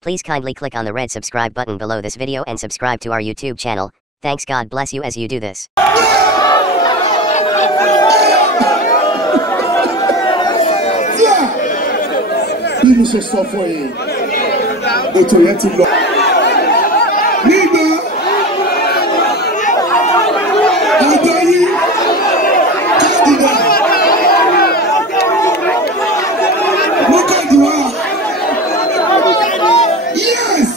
Please kindly click on the red subscribe button below this video and subscribe to our YouTube channel. Thanks, God bless you as you do this. Bí mo ṣe sọ fún yín, ètò yẹn ti lọ. Nígbà ọjọ́ yìí, káàdì náà, mo káàdì wá. Yes!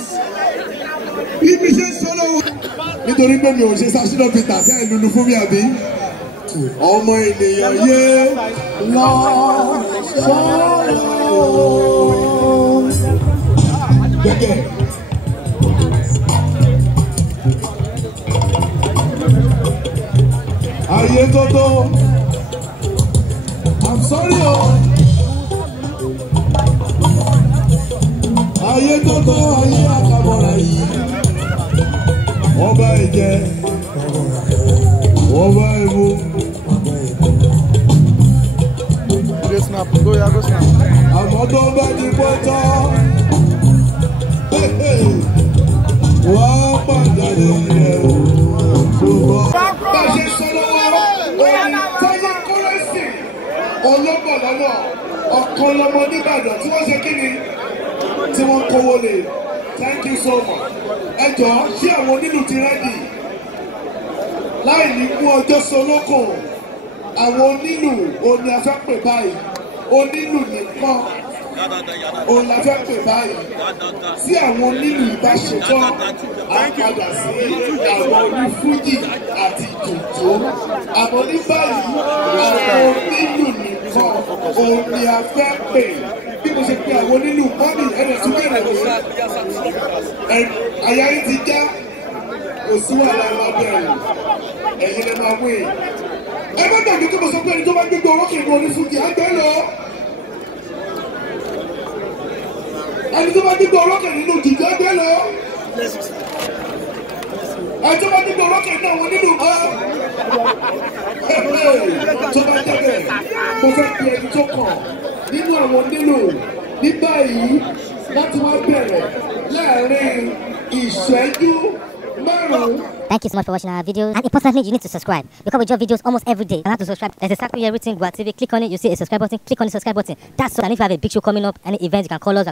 Bí mi ṣe sọ lọ́wọ́. Nítorí pé mi ò ṣe Sashina Peters ẹ̀ lulu fún mi àbí? Ọmọ ènìyàn yé lọ sọ́rọ̀. Gẹ́gẹ́. Ayé tótó. I'm sorry o. Ayé tótó, ayé àkàbọ̀rà yìí. Ọba ìjẹ. Ọba ìmú. Go, yeah, go snap. Àmọ́ tó bá di pọ́tọ́. Wọ́n pàdánù ilẹ̀ òṣùwọ̀n. Bá a ṣe sọ lọ́wọ́, orin Táyé Kọ́rẹ́nsì olóbọ̀lọ́lọ́ ọ̀kan lọmọ nìbàdàn tí wọ́n ṣe kí ni tí wọ́n kówó lè. Thank you so much. Ẹ jọ̀ọ́ ṣé àwọn onílù ti rẹ́dì? Láì ní mú ọjọ́ solókùn, àwọn onílù òní a fẹ́ pè báyìí. Onílù nìkan òun la fẹ́ pè báyìí. Tí àwọn onílù bá ṣetán, a padà sí àwọn onífújì àti jùjú. Àmọ́ ní báyìí, àwọn onílù nìkan òun ni a fẹ́ pè. Bí mo ṣe pe àwọn onílù mọ́mì ẹ̀rẹ̀ tún bẹ̀rẹ̀ wò. Àyà yìí ti já, kò sí wàhálà ẹ̀ máa bẹ̀rẹ̀. Ẹ̀yin lè máa wé. Ẹ má dàbí tó mo sọ pé ẹni tó bá gbégbé orókè ní onífújì á gbẹ́ lọ. Ẹni tó bá gbégbé orókè nínú jìjì á gbẹ́ lọ. Ẹni tó bá gbégbé orókè nínú àwọn nínú bá. Tó bá débẹ̀, mo fẹ́ pe ẹni tó kàn nínú àwọn nílò ní báyìí láti wá bẹ̀rẹ̀ láàárín ìṣẹ́jú márùn-ún. Thank you so much for watching our videos. And importantly, you need to subscribe because we drop videos almost every day. And how to subscribe? There's exactly everything. Gua TV. Click on it. You see a subscribe button. Click on the subscribe button. That's all. And if you have a big show coming up, any event, you can call us.